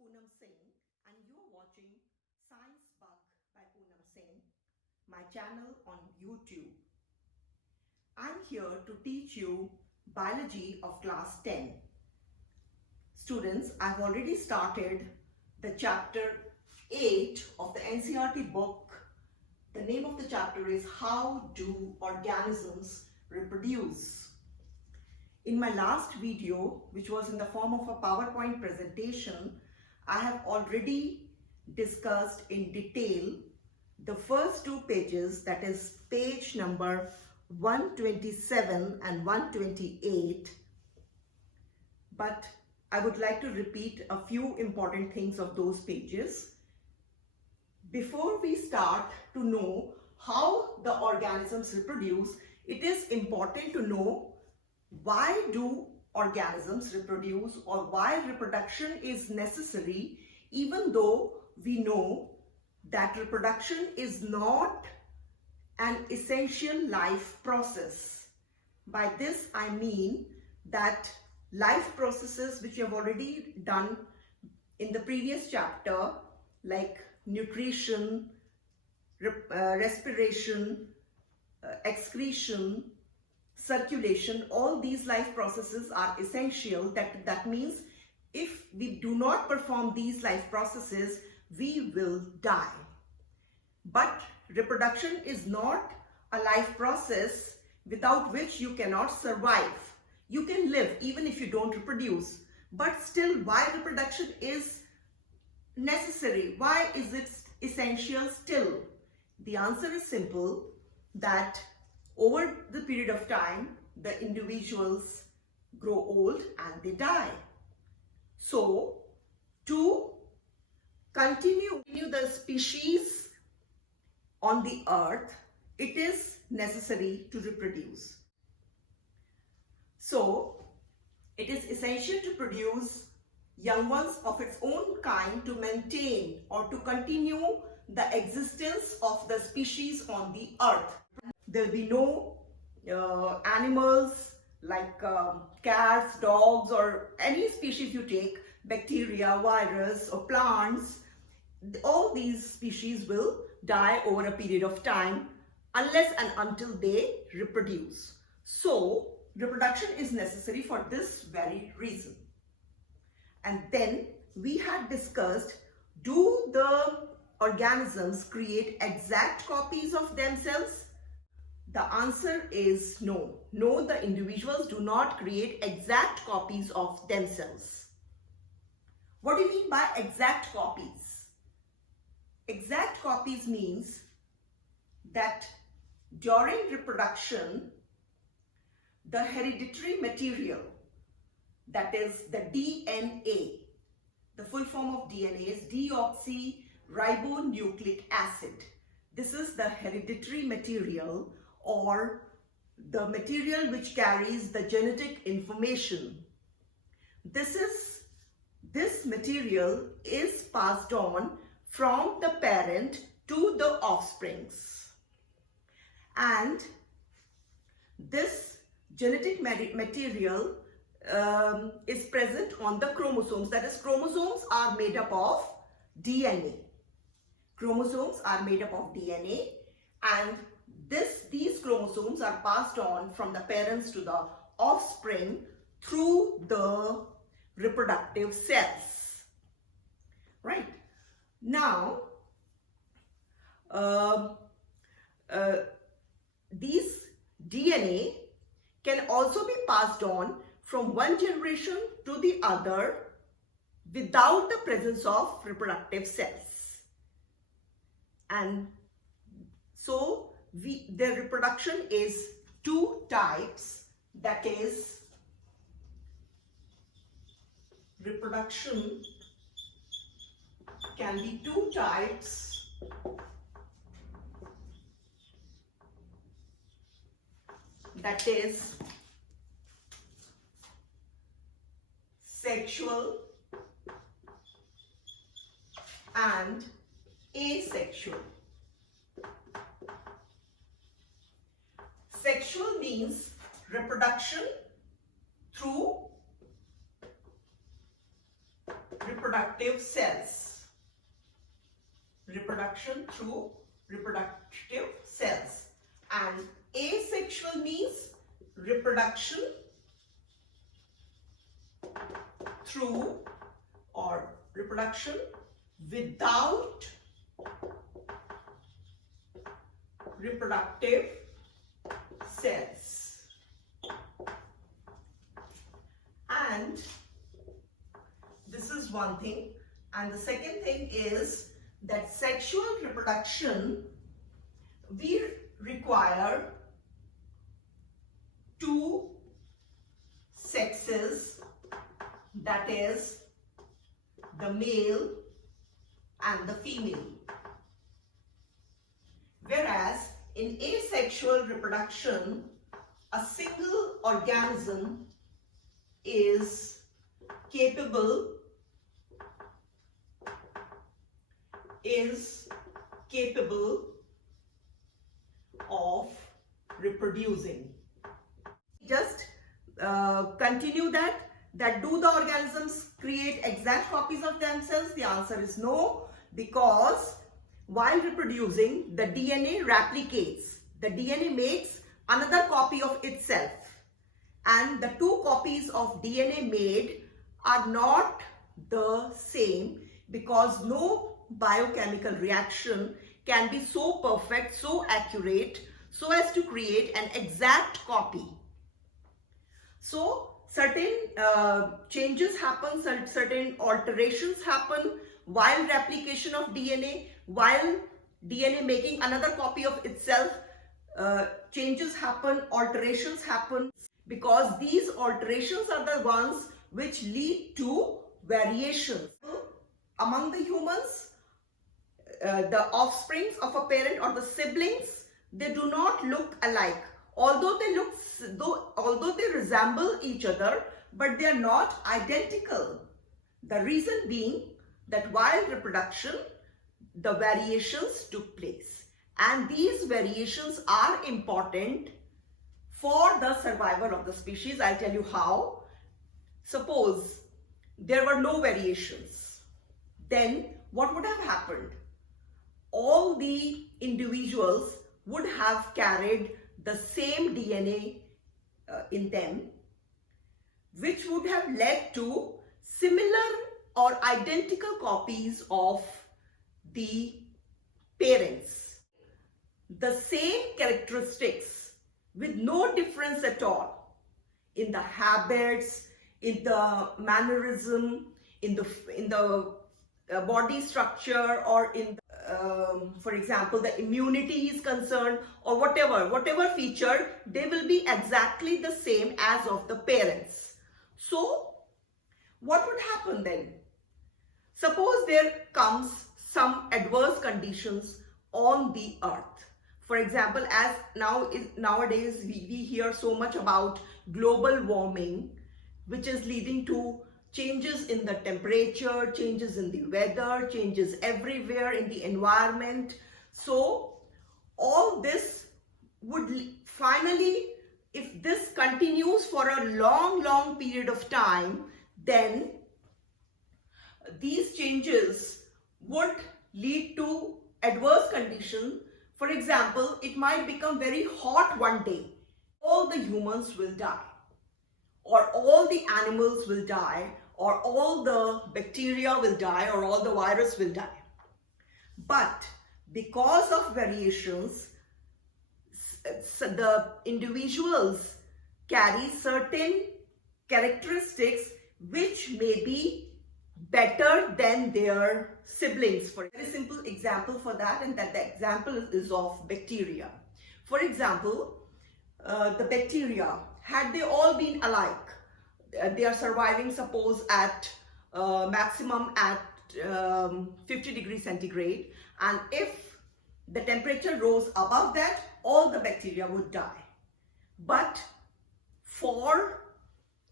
Poonam Singh and you're watching Science Bug by Poonam Singh, my channel on YouTube. I'm here to teach you biology of class 10. Students, I've already started the chapter 8 of the NCERT book. The name of the chapter is How Do Organisms Reproduce? In my last video, which was in the form of a PowerPoint presentation, I have already discussed in detail the first two pages, that is page number 127 and 128. But I would like to repeat a few important things of those pages. Before we start to know how the organisms reproduce, it is important to know why do organisms reproduce or why reproduction is necessary, even though we know that reproduction is not an essential life process. By this I mean that life processes which we have already done in the previous chapter, like nutrition, respiration, excretion, circulation, all these life processes are essential. That means if we do not perform these life processes, we will die. But reproduction is not a life process without which you cannot survive. You can live even if you don't reproduce, but still, why reproduction is necessary? Why is it essential still? The answer is simple, that over the period of time, the individuals grow old and they die. So, to continue the species on the earth, it is necessary to reproduce. So, it is essential to produce young ones of its own kind to maintain or to continue the existence of the species on the earth. There will be no animals like cats, dogs, or any species you take, bacteria, virus, or plants. All these species will die over a period of time unless and until they reproduce. So, reproduction is necessary for this very reason. And then we had discussed, do the organisms create exact copies of themselves? The answer is no. No, the individuals do not create exact copies of themselves. What do you mean by exact copies? Exact copies means that during reproduction, the hereditary material, that is the DNA, the full form of DNA is deoxyribonucleic acid. This is the hereditary material, or the material which carries the genetic information. This material is passed on from the parent to the offsprings. And this genetic material is present on the chromosomes. That is, chromosomes are made up of DNA. Chromosomes are made up of DNA, and these chromosomes are passed on from the parents to the offspring through the reproductive cells. Right? Now, these DNA can also be passed on from one generation to the other without the presence of reproductive cells. And so, the reproduction is two types, that is, reproduction can be two types. That is, sexual and asexual. Sexual means reproduction through reproduction reproductive cells. Reproduction through reproductive cells. And asexual means reproduction through or reproduction without reproductive cells. And this is one thing. And the second thing is that sexual reproduction, we require two sexes, that is the male and the female. Whereas in asexual reproduction, a single organism is capable of reproducing. Just continue that do the organisms create exact copies of themselves? The answer is no, because while reproducing, the DNA replicates. The DNA makes another copy of itself, and the two copies of DNA made are not the same, because no biochemical reaction can be so perfect, so accurate, so as to create an exact copy. So certain changes happen, certain alterations happen while replication of DNA, while DNA making another copy of itself. Changes happen, alterations happen, because these alterations are the ones which lead to variations. Among the humans, the offsprings of a parent or the siblings, they do not look alike. Although they resemble each other, but they are not identical. The reason being that while reproduction, the variations took place. And these variations are important for the survival of the species. I'll tell you how. Suppose there were no variations, then what would have happened? All the individuals would have carried the same DNA in them, which would have led to similar or identical copies of the parents. The same characteristics with no difference at all in the habits, in the mannerism, in the body structure, or in for example, the immunity is concerned, or whatever feature, they will be exactly the same as of the parents. So what would happen then? Suppose there comes some adverse conditions on the earth. For example, as nowadays we hear so much about global warming, which is leading to changes in the temperature, changes in the weather, changes everywhere in the environment. So all this would finally, if this continues for a long period of time, then these changes would lead to adverse conditions. For example, it might become very hot one day. All the humans will die, or all the animals will die, or all the bacteria will die, or all the virus will die. But because of variations, the individuals carry certain characteristics which may be better than their siblings. For a very simple example for that, and that the example is of bacteria. For example, the bacteria, had they all been alike, they are surviving, suppose, at maximum at 50 degrees centigrade, and if the temperature rose above that, all the bacteria would die. But for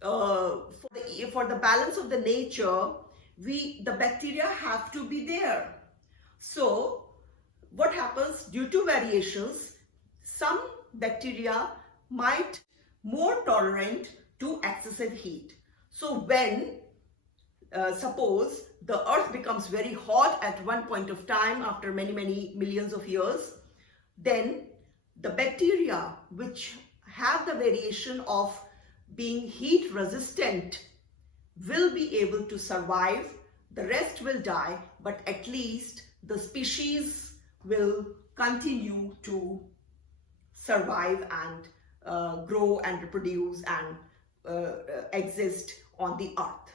the balance of the nature, the bacteria have to be there. So what happens? Due to variations, some bacteria might more tolerant to excessive heat. So when suppose the earth becomes very hot at one point of time after many millions of years, then the bacteria which have the variation of being heat resistant will be able to survive. The rest will die, but at least the species will continue to survive and grow and reproduce and exist on the earth.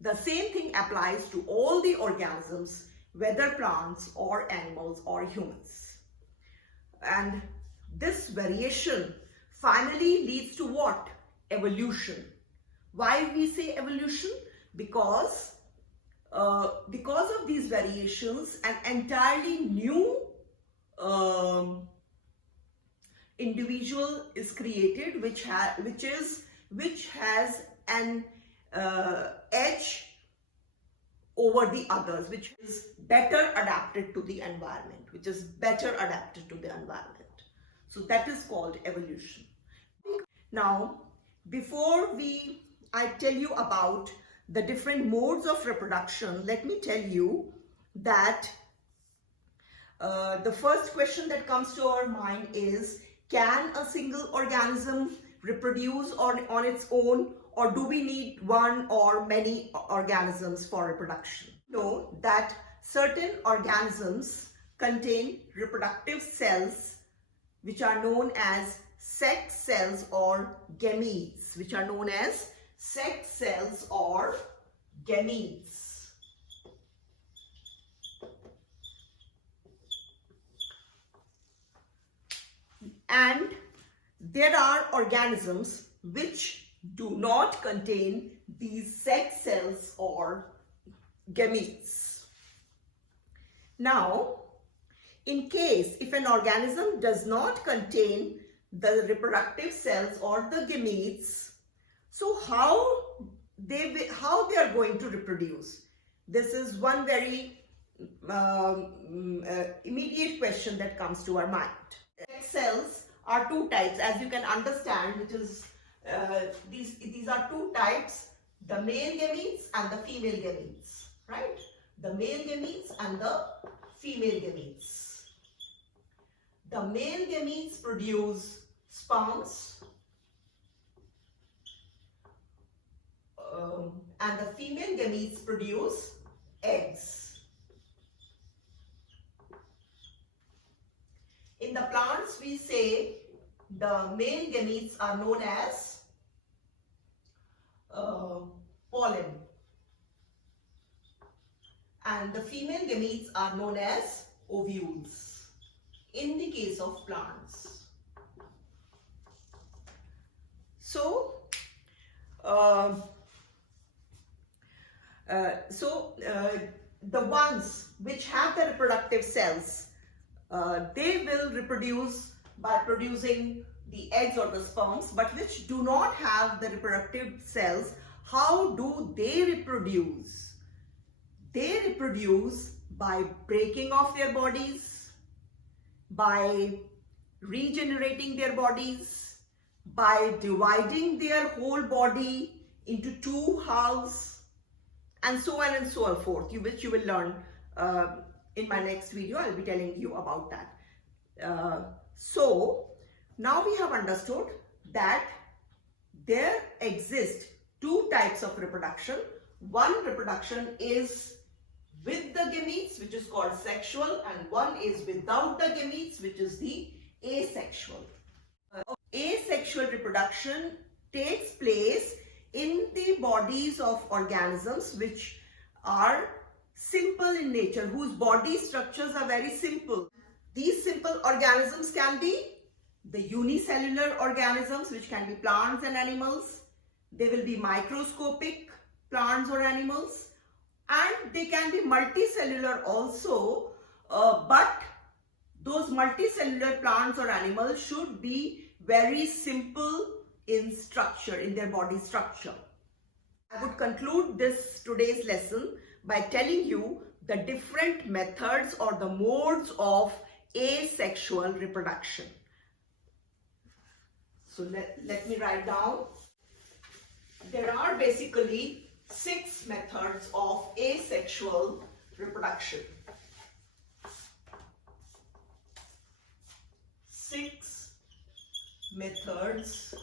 The same thing applies to all the organisms, whether plants or animals or humans. And this variation finally leads to what? Evolution. Why we say evolution? Because of these variations, an entirely new individual is created, which has an edge over the others, which is better adapted to the environment, So that is called evolution. Now, before I tell you about the different modes of reproduction, let me tell you that the first question that comes to our mind is, can a single organism reproduce on its own, or do we need one or many organisms for reproduction? Know that certain organisms contain reproductive cells which are known as sex cells or gametes, And there are organisms which do not contain these sex cells or gametes. Now, in case if an organism does not contain the reproductive cells or the gametes, so how they are going to reproduce? This is one very immediate question that comes to our mind. Sex cells are two types, as you can understand, which is these are two types: the male gametes and the female gametes, right? The male gametes and the female gametes. The male gametes produce sperms, and the female gametes produce eggs. In the plants, we say the male gametes are known as pollen, and the female gametes are known as ovules in the case of plants. So, the ones which have the reproductive cells, they will reproduce by producing the eggs or the sperms, but which do not have the reproductive cells, how do they reproduce? They reproduce by breaking off their bodies, by regenerating their bodies, by dividing their whole body into two halves, and so on and so forth, which you will learn in my next video. I'll be telling you about that. So now we have understood that there exist two types of reproduction. One reproduction is with the gametes, which is called sexual, and one is without the gametes, which is the asexual. Asexual reproduction takes place in the bodies of organisms which are simple in nature, whose body structures are very simple. These simple organisms can be the unicellular organisms, which can be plants and animals. They will be microscopic plants or animals, and they can be multicellular also, but those multicellular plants or animals should be very simple in structure, in their body structure. I would conclude today's lesson by telling you the different methods or the modes of asexual reproduction. So let me write down. There are basically 6 methods of asexual reproduction. 6 methods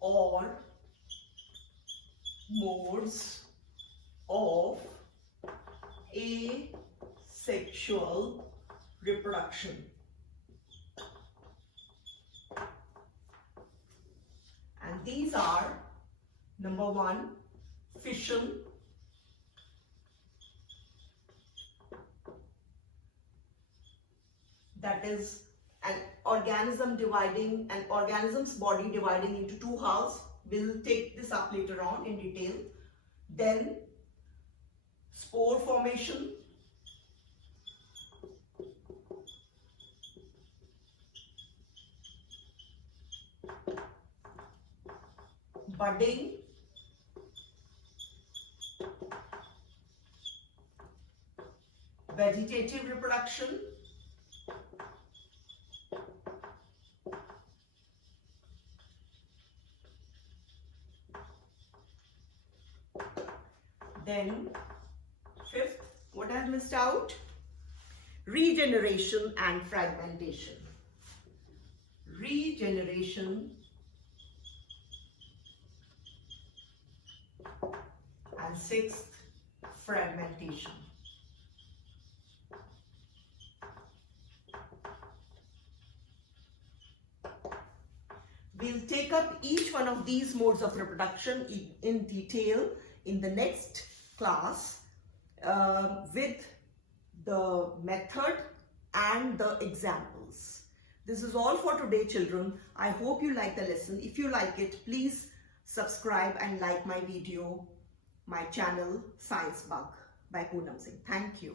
or modes of asexual reproduction. And these are: number 1, fission. That is an organism's body dividing into 2 halves. We'll take this up later on in detail. Then spore formation. Budding. Vegetative reproduction. Then 5th, what I've missed out? Regeneration and fragmentation. Regeneration and 6th, fragmentation. We'll take up each one of these modes of reproduction in detail in the next class with the method and the examples. This is all for today, children. I hope you like the lesson. If you like it, please subscribe and like my video, my channel Science Bug by Poonam Singh. Thank you.